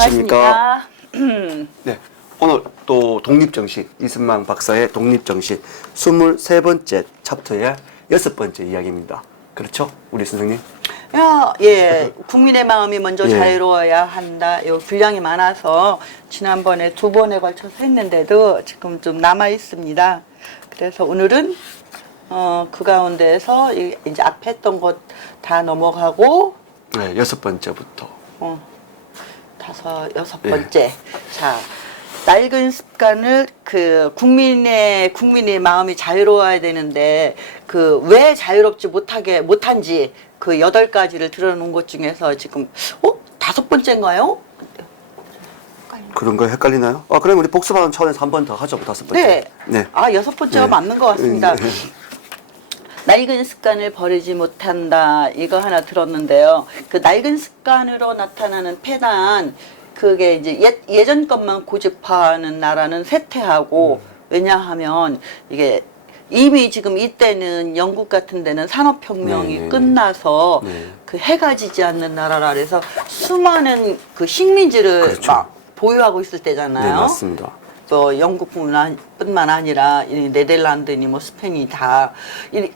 안녕하십니까. 네, 오늘 또 독립정신, 이승만 박사의 독립정신 23번째 챕터의 6번째 이야기입니다. 그렇죠? 우리 선생님? 예, 국민의 마음이 먼저 예. 자유로워야 한다. 요 분량이 많아서 지난번에 2번에 걸쳐서 했는데도 지금 좀 남아 있습니다. 그래서 오늘은 그 가운데에서 이제 앞에 했던 것 다 넘어가고 네, 6번째부터. 여섯 번째. 자, 낡은 습관을 국민의 마음이 자유로워야 되는데 왜 자유롭지 못한지 그 8가지를 들어놓은 것 중에서 지금 5번째인가요? 그런 거 헷갈리나요? 그럼 우리 복습하는 차원에서 한 번 더 하죠, 5번째. 네. 네. 6번째가 네. 맞는 것 같습니다. 낡은 습관을 버리지 못한다. 이거 하나 들었는데요. 그 낡은 습관으로 나타나는 폐단, 그게 이제 예전 것만 고집하는 나라는 쇠퇴하고, 왜냐하면 이게 이미 지금 이때는 영국 같은 데는 산업혁명이 네, 네, 끝나서 네. 그 해가 지지 않는 나라라 그래서 수많은 그 식민지를 그렇죠. 막 보유하고 있을 때잖아요. 네, 맞습니다. 또 영국뿐만 아니라 네덜란드니 뭐 스페인이 다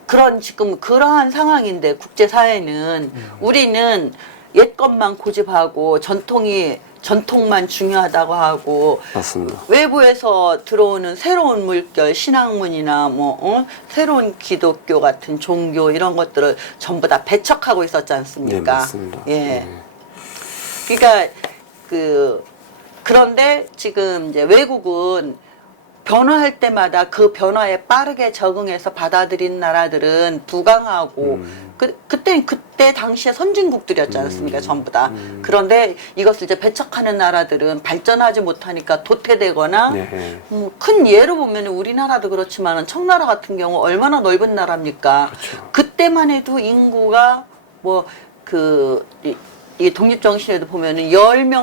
그런 지금 그러한 상황인데 국제사회는 우리는 옛 것만 고집하고 전통만 중요하다고 하고 맞습니다. 외부에서 들어오는 새로운 물결 신학문이나 새로운 기독교 같은 종교 이런 것들을 전부 다 배척하고 있었지 않습니까? 네, 맞습니다. 예. 네. 그러니까 그런데 지금 이제 외국은 변화할 때마다 그 변화에 빠르게 적응해서 받아들인 나라들은 부강하고 그때 당시에 선진국들이었지 않습니까? 전부 다. 그런데 이것을 이제 배척하는 나라들은 발전하지 못하니까 도태되거나 네. 큰 예로 보면 우리나라도 그렇지만 청나라 같은 경우 얼마나 넓은 나라입니까? 그렇죠. 그때만 해도 인구가 이 독립정신에도 보면은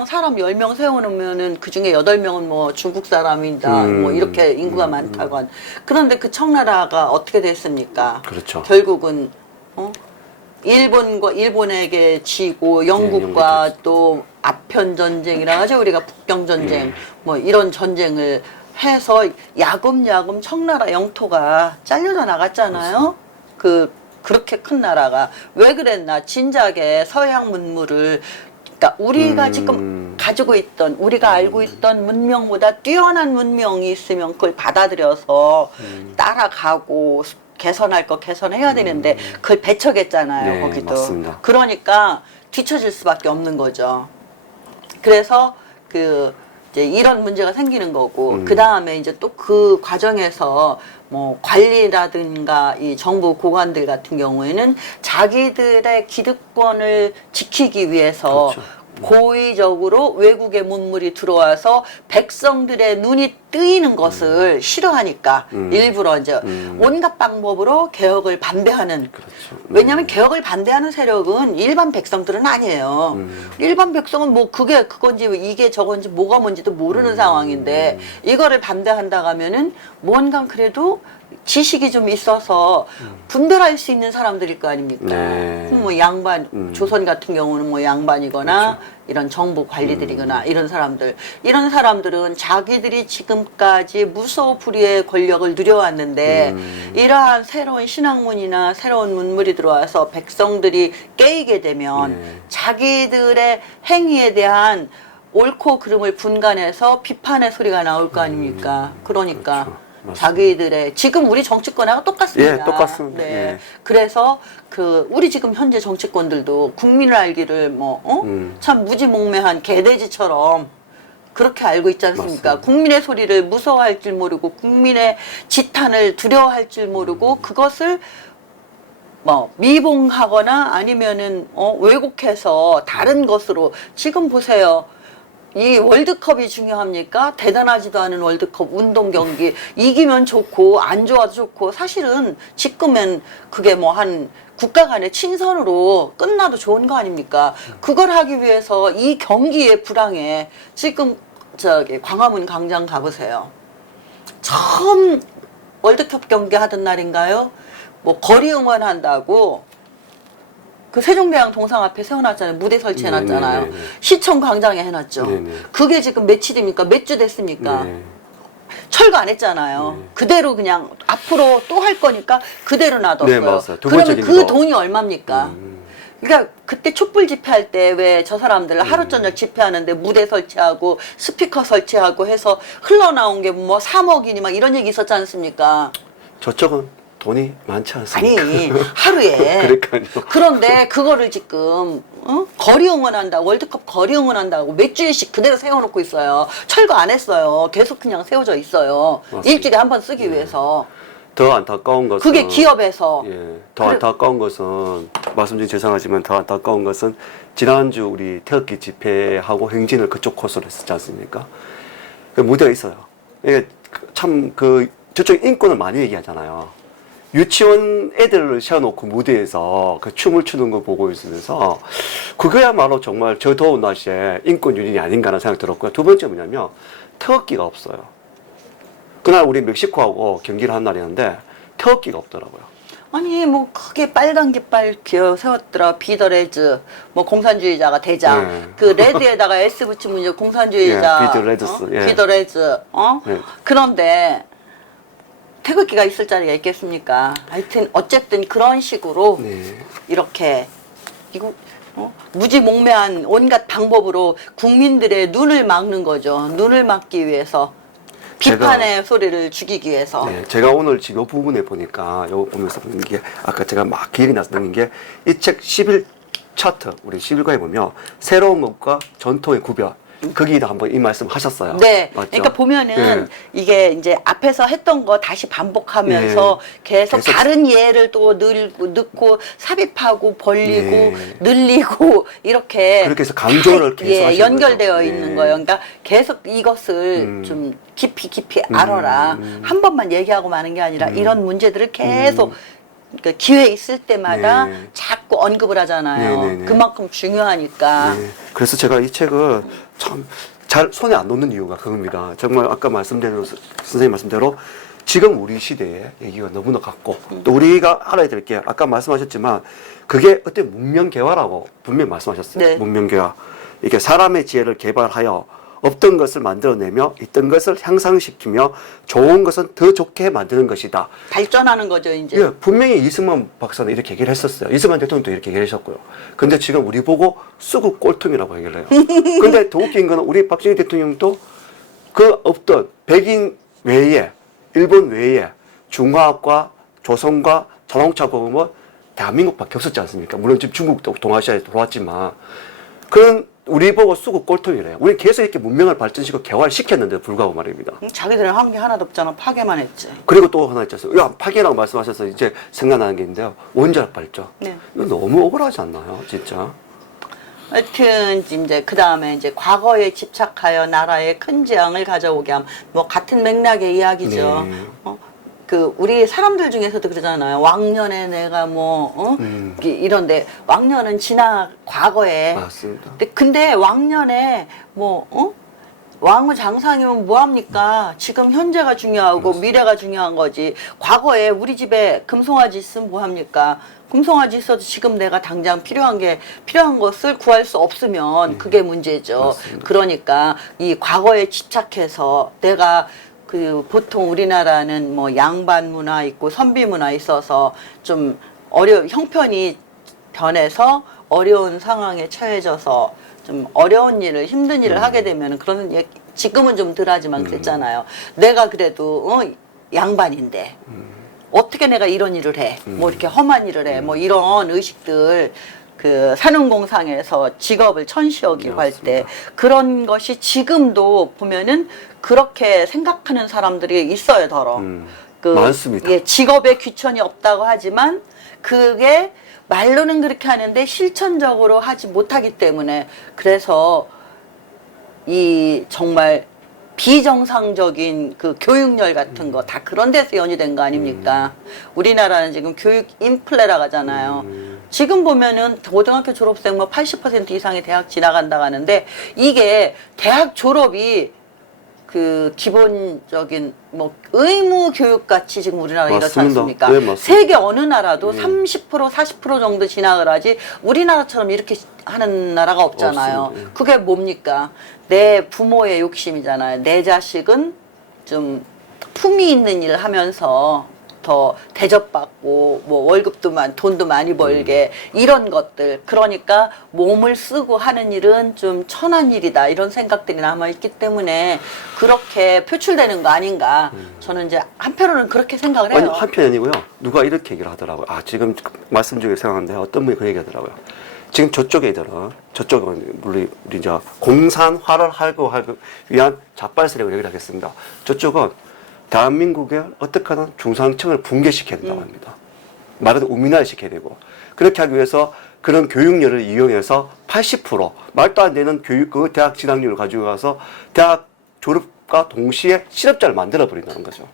사람 10명 세워놓으면은 그 중에 8명은 뭐 중국 사람이다. 뭐 이렇게 인구가 많다고 한. 그런데 그 청나라가 어떻게 됐습니까? 그렇죠. 결국은, 일본에게 지고 영국과 네, 또 아편 전쟁이라 하죠. 우리가 북경 전쟁, 뭐 이런 전쟁을 해서 야금야금 청나라 영토가 잘려져 나갔잖아요. 그렇게 큰 나라가 왜 그랬나? 진작에 서양 문물을 그러니까 우리가 지금 가지고 있던 우리가 알고 있던 문명보다 뛰어난 문명이 있으면 그걸 받아들여서 따라가고 개선할 거 개선해야 되는데 그걸 배척했잖아요. 네, 거기도. 맞습니다. 그러니까 뒤처질 수밖에 없는 거죠. 그래서 이제 이런 문제가 생기는 거고 그 다음에 이제 또 그 과정에서 뭐 관리라든가 이 정부 고관들 같은 경우에는 자기들의 기득권을 지키기 위해서 그렇죠. 고의적으로 외국의 문물이 들어와서 백성들의 눈이 뜨이는 것을 싫어하니까 일부러 이제 온갖 방법으로 개혁을 반대하는. 그렇죠. 왜냐하면 개혁을 반대하는 세력은 일반 백성들은 아니에요. 일반 백성은 뭐 그게 그건지 이게 저건지 뭐가 뭔지도 모르는 상황인데 이거를 반대한다고 하면은 뭔가 그래도 지식이 좀 있어서 분별할 수 있는 사람들일 거 아닙니까? 네. 뭐 조선 같은 경우는 뭐 양반이거나 그렇죠. 이런 정부 관리들이거나 이런 사람들은 자기들이 지금까지 무소불위의 권력을 누려왔는데 이러한 새로운 신학문이나 새로운 문물이 들어와서 백성들이 깨이게 되면 자기들의 행위에 대한 옳고 그름을 분간해서 비판의 소리가 나올 거 아닙니까? 그러니까 그렇죠. 맞습니다. 자기들의 지금 우리 정치권하고 똑같습니다. 예, 똑같습니다. 네. 예. 그래서 우리 지금 현재 정치권들도 국민을 알기를 참 무지몽매한 개돼지처럼 그렇게 알고 있지 않습니까? 맞습니다. 국민의 소리를 무서워할 줄 모르고 국민의 지탄을 두려워할 줄 모르고 그것을 미봉하거나 아니면은 왜곡해서 다른 것으로 지금 보세요. 이 월드컵이 중요합니까? 대단하지도 않은 월드컵 운동 경기 이기면 좋고 안 좋아도 좋고 사실은 지금은 그게 한 국가 간의 친선으로 끝나도 좋은 거 아닙니까? 그걸 하기 위해서 이 경기의 불황에 지금 광화문 광장 가보세요. 처음 월드컵 경기 하던 날인가요? 뭐 거리 응원한다고 그 세종대왕 동상 앞에 세워놨잖아요. 무대 설치해놨잖아요. 네. 시청 광장에 해놨죠. 네. 그게 지금 며칠입니까? 몇 주 됐습니까? 네. 철거 안 했잖아요. 그대로 그냥 앞으로 또 할 거니까 그대로 놔뒀어요. 네, 맞아요. 두 번째 그러면 그 기회도. 돈이 얼마입니까? 그러니까 그때 촛불 집회할 때 왜 저 사람들 하루 저녁 집회하는데 무대 설치하고 스피커 설치하고 해서 흘러나온 게 뭐 3억이니 막 이런 얘기 있었지 않습니까? 저쪽은 돈이 많지 않습니까? 아니 하루에. 그러니까요. 그런데 그거를 지금 거리 응원한다고 월드컵 거리 응원한다고 몇 주일씩 그대로 세워놓고 있어요. 철거 안 했어요. 계속 그냥 세워져 있어요. 맞습니다. 일주일에 한 번 쓰기 위해서. 더 안타까운 것은 그게 기업에서. 예, 더 안타까운 것은 말씀 중에 죄송하지만 더 안타까운 것은 지난주 우리 태극기 집회하고 행진을 그쪽 코스로 했었지 않습니까? 그 무대가 있어요. 이게 참 그 저쪽 인권을 많이 얘기하잖아요. 유치원 애들을 세워놓고 무대에서 그 춤을 추는 거 보고 있으면서 그거야말로 정말 저 더운 날씨에 인권 유린이 아닌가라는 생각이 들었고요. 두 번째 뭐냐면 태극기가 없어요. 그날 우리 멕시코하고 경기를 한 날이었는데 태극기가 없더라고요. 아니 뭐 크게 빨간 깃발 기어 세웠더라. 비더레즈 뭐 공산주의자가 대장. 네. 그 레드에다가 S 붙이면 이제 공산주의자. 예, 비더레드스. 예. 비더레즈. 네. 그런데 태극기가 있을 자리가 있겠습니까? 하여튼 어쨌든 그런 식으로 네. 이렇게 이거 무지몽매한 온갖 방법으로 국민들의 눈을 막는 거죠. 눈을 막기 위해서. 비판의 소리를 죽이기 위해서. 네, 제가 오늘 지금 이 부분에 보니까 요 보면서 보는 게 아까 제가 막 기억이 나서 느낀 게 이 책 11 차트 우리 11과에 보면 새로운 것과 전통의 구별 거기다 한번 이 말씀 하셨어요. 네. 맞죠? 그러니까 보면은 네. 이게 이제 앞에서 했던 거 다시 반복하면서 계속 다른 예를 또 넣고 삽입하고 벌리고 네. 늘리고 이렇게 그렇게 해서 강조를 다, 계속 하시는 연결되어 거죠. 있는 네. 거예요. 그러니까 계속 이것을 좀 깊이 알아라. 한 번만 얘기하고 마는 게 아니라 이런 문제들을 계속 그러니까 기회 있을 때마다 네. 자꾸 언급을 하잖아요. 네. 그만큼 중요하니까. 네. 그래서 제가 이 책을 참 잘 손에 안 놓는 이유가 그겁니다. 정말 아까 말씀대로 선생님 말씀대로 지금 우리 시대에 얘기가 너무나 같고 또 우리가 알아야 될 게 아까 말씀하셨지만 그게 어떤 문명개화라고 분명히 말씀하셨어요. 네. 문명개화. 이게 사람의 지혜를 개발하여 없던 것을 만들어내며 있던 것을 향상시키며 좋은 것은 더 좋게 만드는 것이다. 발전하는 거죠, 이제. 예, 분명히 이승만 박사는 이렇게 얘기를 했었어요. 이승만 대통령도 이렇게 얘기를 하셨고요. 근데 지금 우리 보고 쑥국 꼴통이라고 얘기를 해요. 근데 더 웃긴 거는 우리 박정희 대통령도 그 없던 백인 외에, 일본 외에 중화학과, 조선과 자동차 공업은 대한민국밖에 없었지 않습니까? 물론 지금 중국도 동아시아에 들어왔지만. 그런 우리 보고 쑥국 꼴통이래요. 우리 계속 이렇게 문명을 발전시키고 개화시켰는데 불구하고 말입니다. 자기들은 한 게 하나도 없잖아. 파괴만 했지. 그리고 또 하나 있잖아요. 야, 파괴라고 말씀하셔서 이제 생각나는 게 있는데요. 원자력 발전. 네. 이거 너무 억울하지 않나요? 진짜. 하여튼 이제 그 다음에 이제 과거에 집착하여 나라의 큰 재앙을 가져오게 함. 뭐 같은 맥락의 이야기죠. 네. 그 우리 사람들 중에서도 그러잖아요. 왕년에 내가 뭐 이런데 왕년은 과거에. 맞습니다. 근데 왕년에 뭐 왕후 장상이면 뭐합니까? 지금 현재가 중요하고 미래가 중요한 거지. 과거에 우리 집에 금송아지 있으면 뭐합니까? 금송아지 있어도 지금 내가 당장 필요한 것을 구할 수 없으면 그게 문제죠. 맞습니다. 그러니까 이 과거에 집착해서 내가 그 보통 우리나라는 뭐 양반 문화 있고 선비 문화 있어서 좀 형편이 변해서 어려운 상황에 처해져서 좀 어려운 일을 힘든 일을 하게 되면 그런 지금은 좀 덜하지만 그랬잖아요. 내가 그래도 양반인데 어떻게 내가 이런 일을 해? 뭐 이렇게 험한 일을 해? 뭐 이런 의식들 그 산업공상에서 직업을 천시 여기고 할 때 그런 것이 지금도 보면은 그렇게 생각하는 사람들이 있어요, 더러. 많습니다. 예, 직업에 귀천이 없다고 하지만 그게 말로는 그렇게 하는데 실천적으로 하지 못하기 때문에 그래서 이 정말 비정상적인 그 교육열 같은 거 다 그런 데서 연유된 거 아닙니까? 우리나라는 지금 교육 인플레라고 하잖아요. 지금 보면은 고등학교 졸업생 뭐 80% 이상이 대학 지나간다고 하는데 이게 대학 졸업이 그 기본적인 뭐 의무 교육 같이 지금 우리나라 이렇지 맞습니다. 않습니까? 네, 맞습니다. 세계 어느 나라도 30% 40% 정도 진학을 하지 우리나라처럼 이렇게 하는 나라가 없잖아요. 없습니다. 예. 그게 뭡니까? 내 부모의 욕심이잖아요. 내 자식은 좀 품위 있는 일을 하면서 더 대접받고 뭐 월급도 돈도 많이 벌게 이런 것들, 그러니까 몸을 쓰고 하는 일은 좀 천한 일이다 이런 생각들이 남아있기 때문에 그렇게 표출되는 거 아닌가. 저는 이제 한편으로는 그렇게 생각을 해요. 아니, 한편이 아니고요. 누가 이렇게 얘기를 하더라고요. 아, 지금 말씀 중에 생각하는데 어떤 분이 그 얘기 하더라고요. 지금 저쪽 애들은, 저쪽은 물론 우리 이제 공산화를 하고 위한 자빨 세력을 얘기를 하겠습니다. 저쪽은 대한민국의 어떻게 하든 중산층을 붕괴시켜야 된다고 합니다. 말하자면 우민화를 시켜야 되고, 그렇게 하기 위해서 그런 교육열을 이용해서 80% 말도 안 되는 그 대학 진학률을 가지고 가서 대학 졸업과 동시에 실업자를 만들어 버린다는 거죠.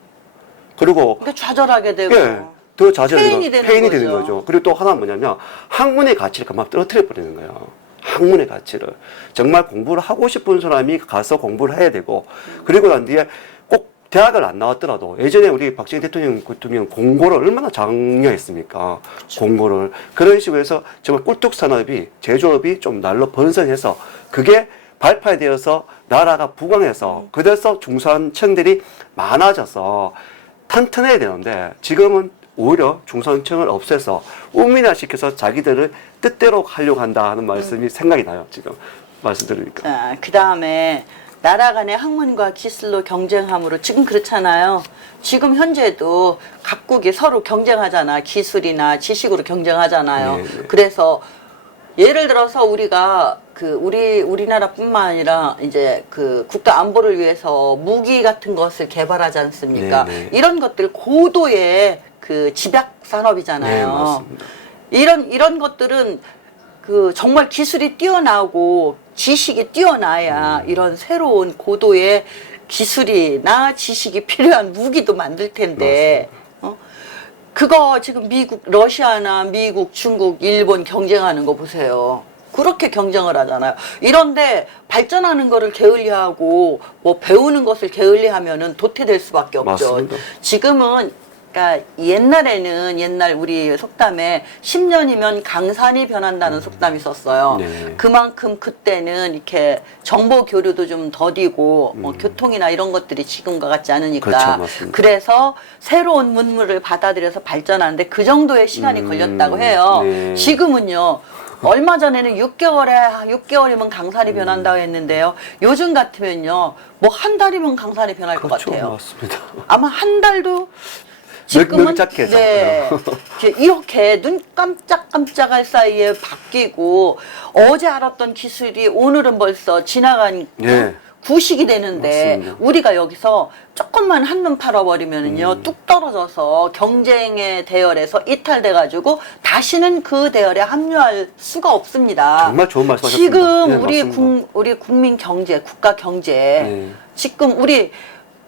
그리고 그러니까 좌절하게 되고 예, 더 자제되는 폐인이 되는 거죠. 그리고 또 하나 뭐냐면 학문의 가치를 그만 떨어뜨려 버리는 거예요. 학문의 가치를. 정말 공부를 하고 싶은 사람이 가서 공부를 해야 되고, 그리고 난 뒤에 꼭 대학을 안 나왔더라도, 예전에 우리 박정희 대통령 공고를 얼마나 장려했습니까? 그렇죠. 공고를. 그런 식으로 해서 정말 꿀뚝 산업이, 제조업이 좀 날로 번성해서 그게 발파되어서 나라가 부강해서 그래서 중산층들이 많아져서 튼튼해야 되는데, 지금은 오히려 중산층을 없애서 우민화시켜서 자기들을 뜻대로 하려고 한다 하는 말씀이 생각이 나요. 지금 말씀드리니까. 그 다음에 나라 간의 학문과 기술로 경쟁함으로 지금 그렇잖아요. 지금 현재도 각국이 서로 경쟁하잖아. 기술이나 지식으로 경쟁하잖아요. 네. 그래서 예를 들어서 우리가 우리나라뿐만 아니라 이제 그 국가 안보를 위해서 무기 같은 것을 개발하지 않습니까? 네. 이런 것들 고도의 그 집약 산업이잖아요. 네, 맞습니다. 이런 것들은 그 정말 기술이 뛰어나고 지식이 뛰어나야 이런 새로운 고도의 기술이나 지식이 필요한 무기도 만들 텐데, 그거 지금 러시아나 미국, 중국, 일본 경쟁하는 거 보세요. 그렇게 경쟁을 하잖아요. 이런데 발전하는 거를 게을리하고 뭐 배우는 것을 게을리하면은 도태될 수밖에 없죠. 맞습니다. 지금은 그러니까 옛날 우리 속담에 10년이면 강산이 변한다는 속담이 있었어요. 네. 그만큼 그때는 이렇게 정보 교류도 좀 더디고 뭐 교통이나 이런 것들이 지금과 같지 않으니까. 그렇죠, 맞습니다. 그래서 새로운 문물을 받아들여서 발전하는데 그 정도의 시간이 걸렸다고 해요. 네. 지금은요. 얼마 전에는 6개월이면 강산이 변한다고 했는데요. 요즘 같으면요. 뭐 한 달이면 강산이 변할 그렇죠, 것 같아요. 맞습니다. 아마 한 달도 지금은 작게 해서. 네, 이렇게 눈 깜짝깜짝할 사이에 바뀌고 어제 알았던 기술이 오늘은 벌써 지나간 네. 구식이 되는데 맞습니다. 우리가 여기서 조금만 한눈 팔아버리면은요 뚝 떨어져서 경쟁의 대열에서 이탈돼가지고 다시는 그 대열에 합류할 수가 없습니다. 정말 좋은 말씀하셨습니다. 지금 네, 우리 국민 경제, 국가 경제 네. 지금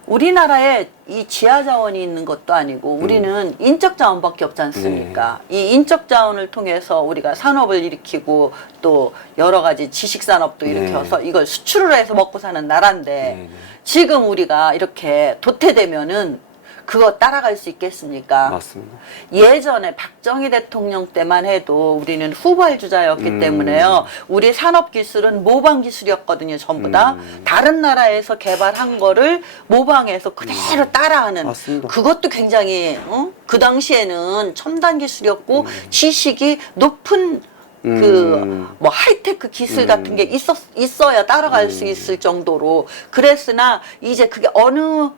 우리나라에 이 지하 자원이 있는 것도 아니고 우리는 인적 자원밖에 없지 않습니까? 이 인적 자원을 통해서 우리가 산업을 일으키고 또 여러 가지 지식 산업도 일으켜서 이걸 수출을 해서 먹고 사는 나라인데 지금 우리가 이렇게 도태되면은 그거 따라갈 수 있겠습니까? 맞습니다. 예전에 박정희 대통령 때만 해도 우리는 후발주자였기 때문에요. 우리 산업기술은 모방기술이었거든요, 전부 다. 다른 나라에서 개발한 거를 모방해서 그대로 따라하는. 맞습니다. 그것도 굉장히, 그 당시에는 첨단 기술이었고, 지식이 높은 뭐 하이테크 기술 같은 게 있어야 따라갈 수 있을 정도로. 그랬으나 이제 그게 어느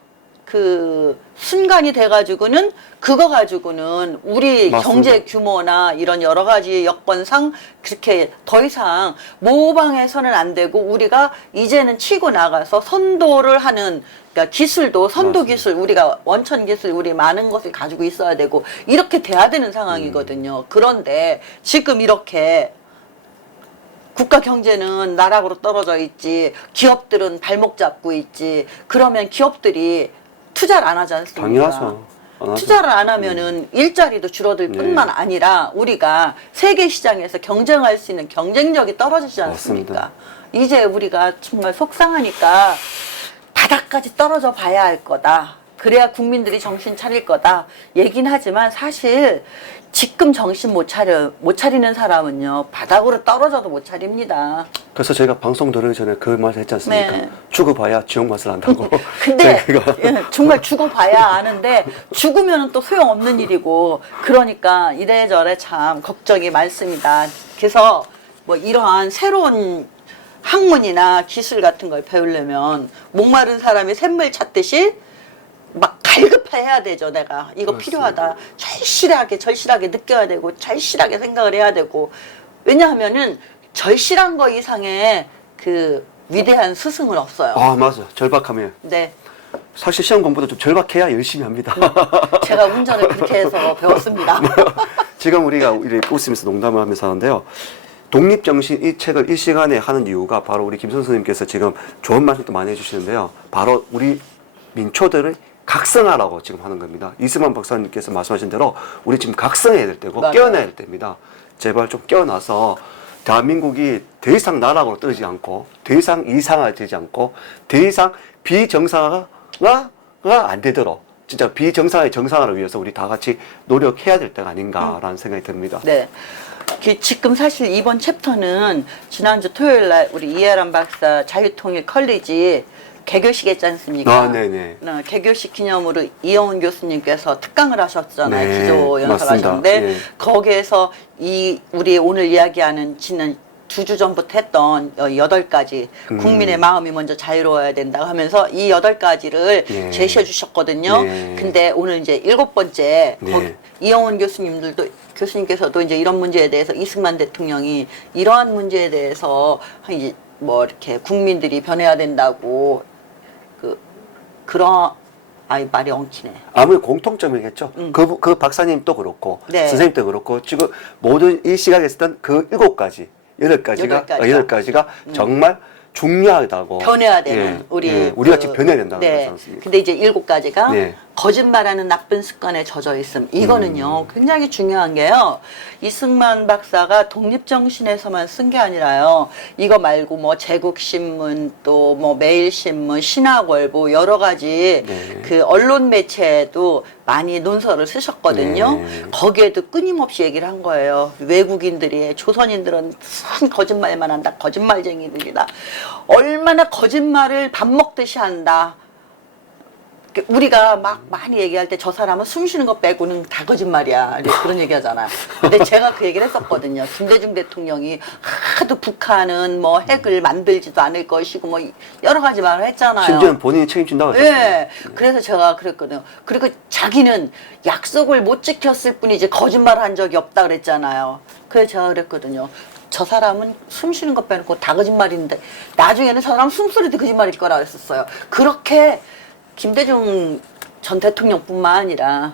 그 순간이 돼가지고는 그거 가지고는 우리 맞습니다. 경제 규모나 이런 여러 가지 여건상 그렇게 더 이상 모방해서는 안 되고 우리가 이제는 치고 나가서 선도를 하는, 그러니까 기술도 선도 맞습니다. 기술, 우리가 원천 기술 우리 많은 것을 가지고 있어야 되고 이렇게 돼야 되는 상황이거든요. 그런데 지금 이렇게 국가 경제는 나락으로 떨어져 있지, 기업들은 발목 잡고 있지. 그러면 기업들이 투자를 안 하지 않습니까? 당연하죠. 안 하죠. 투자를 안 하면은 일자리도 줄어들 뿐만 아니라 우리가 세계 시장에서 경쟁할 수 있는 경쟁력이 떨어지지 않습니까? 맞습니다. 이제 우리가 정말 속상하니까 바닥까지 떨어져 봐야 할 거다. 그래야 국민들이 정신 차릴 거다. 얘긴 하지만 사실 지금 정신 못 차리는 사람은요, 바닥으로 떨어져도 못 차립니다. 그래서 제가 방송 들어오기 전에 그 말을 했지 않습니까? 네. 죽어봐야 지옥 맛을 안다고. 근데 제가 예, 정말 죽어봐야 아는데 죽으면 또 소용없는 일이고, 그러니까 이래저래 참 걱정이 많습니다. 그래서 뭐 이러한 새로운 학문이나 기술 같은 걸 배우려면 목마른 사람이 샘물 찾듯이 막 갈급해야 되죠. 내가 이거 그렇습니다. 필요하다. 절실하게 느껴야 되고 절실하게 생각을 해야 되고, 왜냐하면은 절실한 거 이상의 그 위대한 스승은 없어요. 아 맞아, 절박하면 네, 사실 시험 공부도 좀 절박해야 열심히 합니다. 제가 운전을 그렇게 해서 배웠습니다. 지금 우리가 이렇게 웃으면서 농담을 하면서 하는데요. 독립정신 이 책을 이 시간에 하는 이유가 바로 우리 김 선생님께서 지금 좋은 말씀도 많이 해주시는데요. 바로 우리 민초들을 각성하라고 지금 하는 겁니다. 이승만 박사님께서 말씀하신 대로 우리 지금 각성해야 될 때고 맞아요. 깨어나야 될 때입니다. 제발 좀 깨어나서 대한민국이 더 이상 나락으로 떨어지지 않고 더 이상 이상화되지 않고 더 이상 비정상화가 안 되도록 진짜 비정상의 정상화를 위해서 우리 다 같이 노력해야 될 때가 아닌가라는 생각이 듭니다. 네. 지금 사실 이번 챕터는 지난주 토요일 날 우리 이해란 박사 자유통일 컬리지 개교식 했지 않습니까? 아, 네네. 개교식 기념으로 이영훈 교수님께서 특강을 하셨잖아요. 네, 기조 연설 맞습니다. 하셨는데 네. 거기에서 우리 오늘 이야기하는 지난 2주 전부터 했던 8가지 국민의 마음이 먼저 자유로워야 된다 하면서 이 8가지를 네. 제시해 주셨거든요. 네. 근데 오늘 이제 7번째 네. 이영훈 교수님께서도 이제 이런 문제에 대해서 이승만 대통령이 이러한 문제에 대해서 이제 뭐 이렇게 국민들이 변해야 된다고 말이 엉키네. 아무리 공통점이겠죠. 그 박사님도 그렇고 네. 선생님도 그렇고 지금 모든 이 시각에 있었던 그 7가지, 8가지가 정말 중요하다고 변해야 되는 우리가 지금 변해야 된다는 네. 거지 않습니까? 근데 이제 7가지가 네. 거짓말하는 나쁜 습관에 젖어 있음. 이거는요 굉장히 중요한 게요. 이승만 박사가 독립정신에서만 쓴 게 아니라요. 이거 말고 뭐 제국신문 또 뭐 매일신문, 신화월보 여러 가지 네. 그 언론 매체에도 많이 논설을 쓰셨거든요. 네. 거기에도 끊임없이 얘기를 한 거예요. 외국인들이 조선인들은 참 거짓말만 한다. 거짓말쟁이들이다. 얼마나 거짓말을 밥 먹듯이 한다. 우리가 막 많이 얘기할 때 저 사람은 숨 쉬는 거 빼고는 다 거짓말이야. 그런 얘기 하잖아요. 근데 제가 그 얘기를 했었거든요. 김대중 대통령이 하도 북한은 뭐 핵을 만들지도 않을 것이고 뭐 여러 가지 말을 했잖아요. 심지어는 본인이 책임진다고 하셨습니다. 네. 그래서 제가 그랬거든요. 그리고 자기는 약속을 못 지켰을 뿐이지 거짓말을 한 적이 없다 그랬잖아요. 그래서 제가 그랬거든요. 저 사람은 숨 쉬는 거 빼놓고 다 거짓말인데 나중에는 저 사람 숨소리도 거짓말일 거라 그랬었어요. 그렇게 김대중 전 대통령뿐만 아니라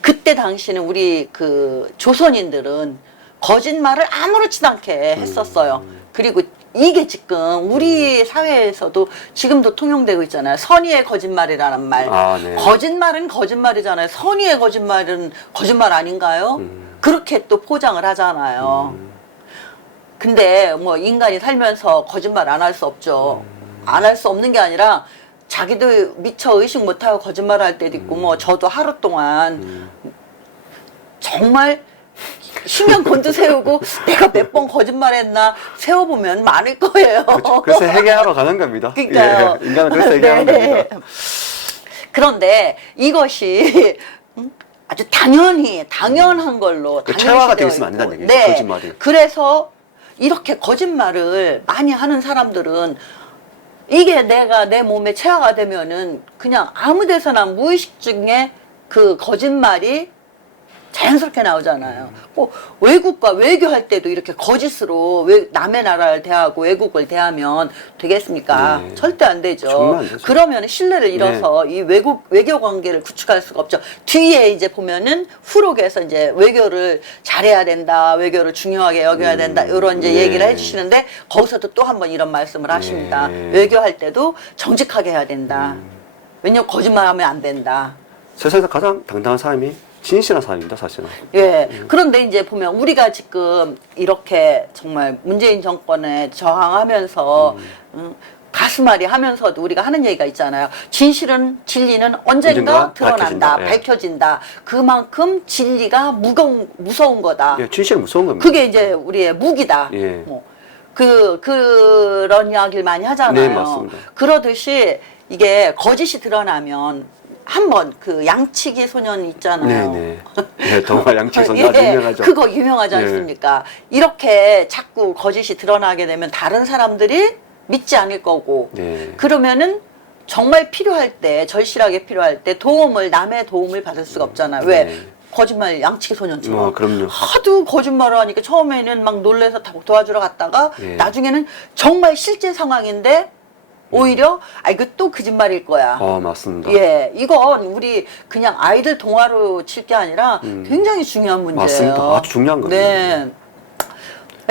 그때 당시는 우리 그 조선인들은 거짓말을 아무렇지도 않게 했었어요. 그리고 이게 지금 우리 사회에서도 지금도 통용되고 있잖아요. 선의의 거짓말이라는 말. 아, 네. 거짓말은 거짓말이잖아요. 선의의 거짓말은 거짓말 아닌가요? 그렇게 또 포장을 하잖아요. 근데 뭐 인간이 살면서 거짓말 안 할 수 없죠. 안 할 수 없는 게 아니라 자기도 미처 의식 못하고 거짓말 할 때도 있고 뭐 저도 하루 동안 정말 신경 곤두세우고 내가 몇 번 거짓말했나 세워보면 많을 거예요. 그렇죠. 그래서 해결하러 가는 겁니다. 그러니까요. 예, 인간은 그래서 해결하는 네. 겁니다. 그런데 이것이 아주 당연한 걸로 그 체화가 되어 당연시되어 있으면 안 있고. 된다는 얘기죠, 네. 거짓말이. 그래서 이렇게 거짓말을 많이 하는 사람들은 이게 내가 내 몸에 체화가 되면은 그냥 아무 데서나 무의식 중에 그 거짓말이 자연스럽게 나오잖아요. 꼭 외국과 외교할 때도 이렇게 거짓으로 남의 나라를 대하고 외국을 대하면 되겠습니까? 네. 절대 안 되죠. 정말 안 되죠. 그러면 신뢰를 잃어서 이 외교 관계를 구축할 수가 없죠. 뒤에 이제 보면은 후록에서 이제 외교를 잘해야 된다, 외교를 중요하게 여겨야 된다 이런 이제 네. 얘기를 해주시는데 거기서도 또 한 번 이런 말씀을 하십니다. 네. 외교할 때도 정직하게 해야 된다. 왜냐면 거짓말하면 안 된다. 세상에서 가장 당당한 사람이 진실한 사람입니다, 사실은. 예. 그런데 이제 보면 우리가 지금 이렇게 정말 문재인 정권에 저항하면서 가슴앓이 하면서도 우리가 하는 얘기가 있잖아요. 진실은 진리는 언젠가 언젠가 드러난다, 밝혀진다. 예. 밝혀진다. 그만큼 진리가 무서운 거다. 예, 진실은 무서운 겁니다. 그게 이제 우리의 무기다. 예. 그런 이야기를 많이 하잖아요. 네, 맞습니다. 그러듯이 이게 거짓이 드러나면 한번 그 양치기 소년 있잖아요. 네네. 네, 동화 양치 소년 아주 유명하죠. 그거 유명하지 예. 않습니까? 이렇게 자꾸 거짓이 드러나게 되면 다른 사람들이 믿지 않을 거고, 네. 그러면은 정말 필요할 때, 절실하게 필요할 때 남의 도움을 받을 수가 없잖아요. 왜? 네. 거짓말 양치기 소년처럼. 그럼요. 하도 거짓말을 하니까 처음에는 막 놀래서 도와주러 갔다가 네. 나중에는 정말 실제 상황인데 오히려 이거 또 거짓말일 거야. 맞습니다. 예, 이건 우리 그냥 아이들 동화로 칠 게 아니라 굉장히 중요한 문제예요. 맞습니다. 아주 중요한 겁니다. 네.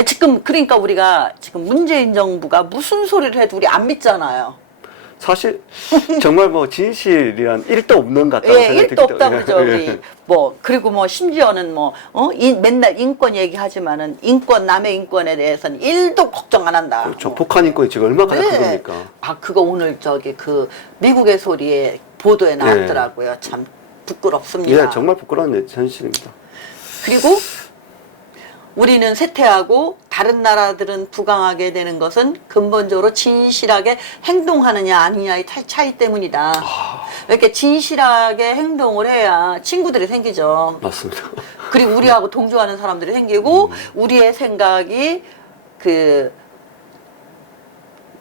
지금 그러니까 우리가 지금 문재인 정부가 무슨 소리를 해도 우리 안 믿잖아요. 사실 정말 뭐 진실이란 1도 없는 것 같다는 예, 생각이 1도 없다 들기도- 그러죠, 예. 우리. 그리고 심지어는 맨날 인권 얘기하지만은 남의 인권에 대해서는 1도 걱정 안 한다. 그렇죠. 북한 인권이 지금 얼마나 큰 겁니까? 그거 오늘 미국의 소리에 보도에 나왔더라고요. 참 부끄럽습니다. 예, 정말 부끄러운 현실입니다. 그리고 우리는 쇠퇴하고 다른 나라들은 부강하게 되는 것은 근본적으로 진실하게 행동하느냐 아니냐의 차이 때문이다. 이렇게 진실하게 행동을 해야 친구들이 생기죠. 맞습니다. 그리고 우리하고 동조하는 사람들이 생기고 우리의 생각이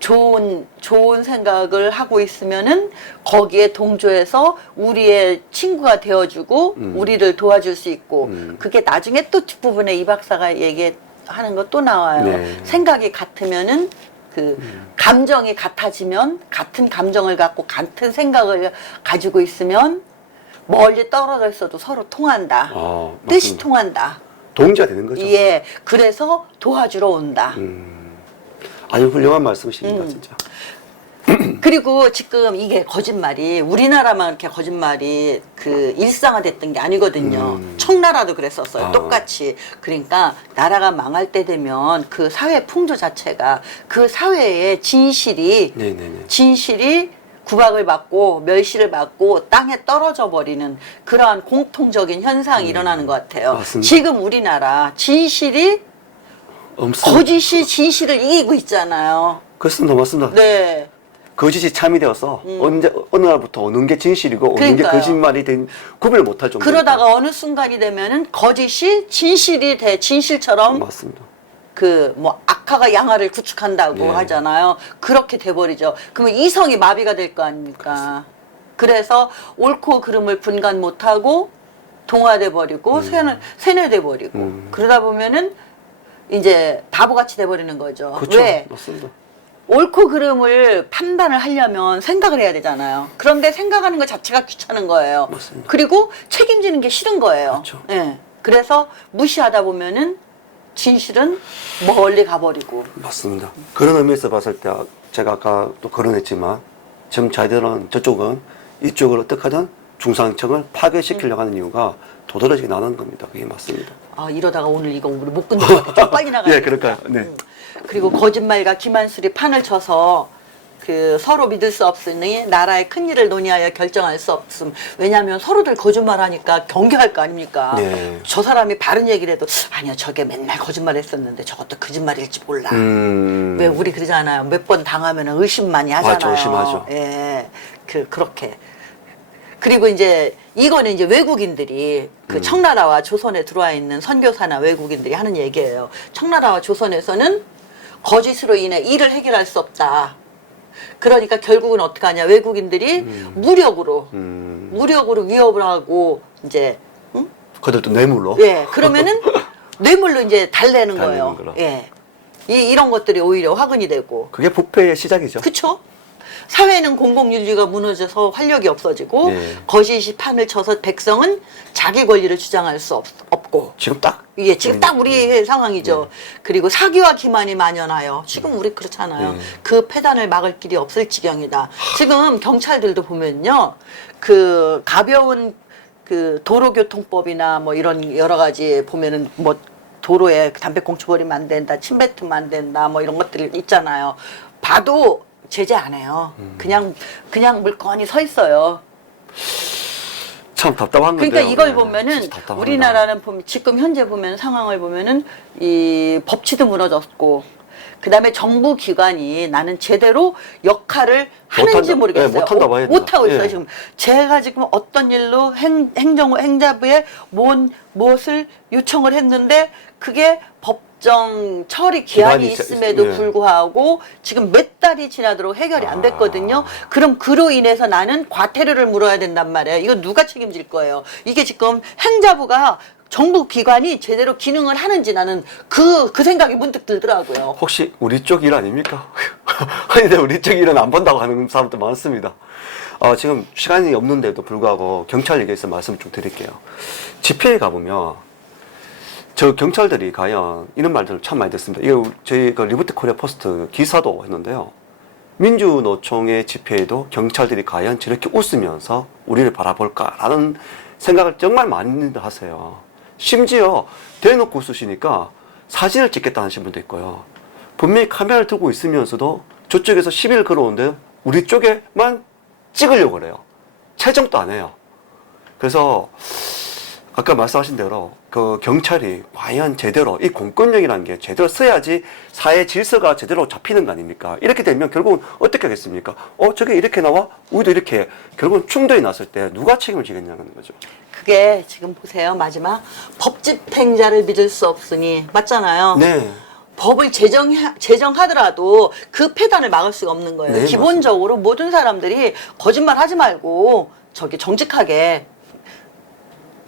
좋은 생각을 하고 있으면은 거기에 동조해서 우리의 친구가 되어주고 우리를 도와줄 수 있고 그게 나중에 또 뒷부분에 이 박사가 얘기하는 거 또 나와요. 네. 생각이 같으면은 감정이 같아지면 같은 감정을 갖고 같은 생각을 가지고 있으면 멀리 떨어져 있어도 서로 통한다. 뜻이 맞습니다. 통한다. 동지가 되는 거죠. 예, 그래서 도와주러 온다. 아주 훌륭한 말씀이십니다, 진짜. 그리고 지금 이게 거짓말이 우리나라만 이렇게 거짓말이 일상화됐던 게 아니거든요. 청나라도 그랬었어요. 똑같이. 그러니까 나라가 망할 때 되면 그 사회 풍조 자체가 그 사회의 진실이 네네네. 구박을 받고 멸시를 받고 땅에 떨어져 버리는 그러한 공통적인 현상이 일어나는 것 같아요. 맞습니다. 지금 우리나라 진실이 거짓이 진실을 이기고 있잖아요. 그렇습니다. 맞습니다. 네. 거짓이 참이 되어서 어느 날부터 어느 게 진실이고 어느 게 그러니까요. 거짓말이 된 구별 못할 정도. 그러다가 어느 순간이 되면은 거짓이 진실이 진실처럼 맞습니다. 악화가 양화를 구축한다고 예. 하잖아요. 그렇게 돼버리죠. 그러면 이성이 마비가 될 거 아닙니까? 그래서 옳고 그름을 분간 못하고 동화돼 버리고 세뇌돼 버리고 그러다 보면은 이제 바보같이 돼버리는 거죠. 그렇죠. 왜? 맞습니다. 옳고 그름을 판단을 하려면 생각을 해야 되잖아요. 그런데 생각하는 것 자체가 귀찮은 거예요. 맞습니다. 그리고 책임지는 게 싫은 거예요. 그렇죠. 예. 그래서 무시하다 보면은 진실은 멀리 가버리고. 맞습니다. 그런 의미에서 봤을 때 제가 아까 또 거론했지만 지금 저희들은 저쪽은 이쪽을 어떻게 하든 중상층을 파괴시키려고 하는 이유가 도드라지게 나는 겁니다. 그게 맞습니다. 이러다가 오늘 이거 우리 못 끊는 것 같아. 좀 빨리 나가야 예, 그럴까요? 네. 그리고 거짓말과 기만술이 판을 쳐서 서로 믿을 수 없으니 나라의 큰일을 논의하여 결정할 수 없음. 왜냐하면 서로들 거짓말하니까 경계할 거 아닙니까? 네. 저 사람이 바른 얘기를 해도 아니요 저게 맨날 거짓말했었는데 저것도 거짓말일지 몰라. 왜 우리 그러잖아요. 몇 번 당하면 의심 많이 하잖아요. 맞죠, 의심하죠. 예, 그렇게. 그리고 이거는 외국인들이 청나라와 조선에 들어와 있는 선교사나 외국인들이 하는 얘기예요. 청나라와 조선에서는 거짓으로 인해 일을 해결할 수 없다. 그러니까 결국은 어떻게 하냐. 외국인들이 무력으로 위협을 하고 응? 그들도 뇌물로. 예, 그러면은 뇌물로 달래는 거예요. 거로. 예. 이런 것들이 오히려 화근이 되고. 그게 부패의 시작이죠. 그쵸? 사회는 공공윤리가 무너져서 활력이 없어지고 예. 거짓이 판을 쳐서 백성은 자기 권리를 주장할 수 없고 지금 딱. 지금 딱 우리의 상황이죠. 그리고 사기와 기만이 만연하여 지금 우리 그렇잖아요. 그 폐단을 막을 길이 없을 지경이다. 지금 경찰들도 보면요. 가벼운 도로교통법이나 이런 여러 가지 보면은 도로에 담배꽁초 버리면 안 된다, 침 뱉으면 안 된다, 이런 것들 있잖아요. 봐도 제재 안 해요. 그냥 물건이 서 있어요. 참 답답한 건데요. 그러니까 이걸 네, 보면은 진짜 답답합니다. 우리나라는 지금 현재 보면 상황을 보면은 이 법치도 무너졌고 그다음에 정부 기관이 나는 제대로 역할을 하는지 못한다- 모르겠어요. 예, 못한다고 해야 된다. 못하고 있어요. 예. 지금 제가 지금 어떤 일로 행자부에 무엇을 요청을 했는데 그게 법정 처리 기한이 기간이 있음에도 예. 불구하고 지금 몇 달이 지나도록 해결이 안 됐거든요. 그럼 그로 인해서 나는 과태료를 물어야 된단 말이에요. 이거 누가 책임질 거예요? 이게 지금 행자부가 정부 기관이 제대로 기능을 하는지 나는 그 생각이 문득 들더라고요. 혹시 우리 쪽 일 아닙니까? 근데 우리 쪽 일은 안 본다고 하는 사람도 많습니다. 지금 시간이 없는데도 불구하고 경찰 얘기해서 말씀을 좀 드릴게요. 집회에 가보면 저 경찰들이 과연 이런 말들을 참 많이 듣습니다. 이거 저희 그 리부트 코리아 포스트 기사도 했는데요. 민주노총의 집회에도 경찰들이 과연 저렇게 웃으면서 우리를 바라볼까라는 생각을 정말 많이 하세요. 심지어 대놓고 웃으시니까 사진을 찍겠다 하시는 분도 있고요. 분명히 카메라를 들고 있으면서도 저쪽에서 시비를 걸어오는데 우리 쪽에만 찍으려고 그래요. 채정도 안 해요. 그래서 아까 말씀하신 대로 그 경찰이 과연 제대로 이 공권력이라는 게 제대로 써야지 사회 질서가 제대로 잡히는 거 아닙니까? 이렇게 되면 결국은 어떻게 하겠습니까? 저게 이렇게 나와? 우리도 이렇게 해. 결국은 충돌이 났을 때 누가 책임을 지겠냐는 거죠. 그게 지금 보세요. 마지막 법 집행자를 믿을 수 없으니 맞잖아요. 네. 법을 제정하더라도 그 폐단을 막을 수가 없는 거예요. 네, 기본적으로 모든 사람들이 거짓말 하지 말고 정직하게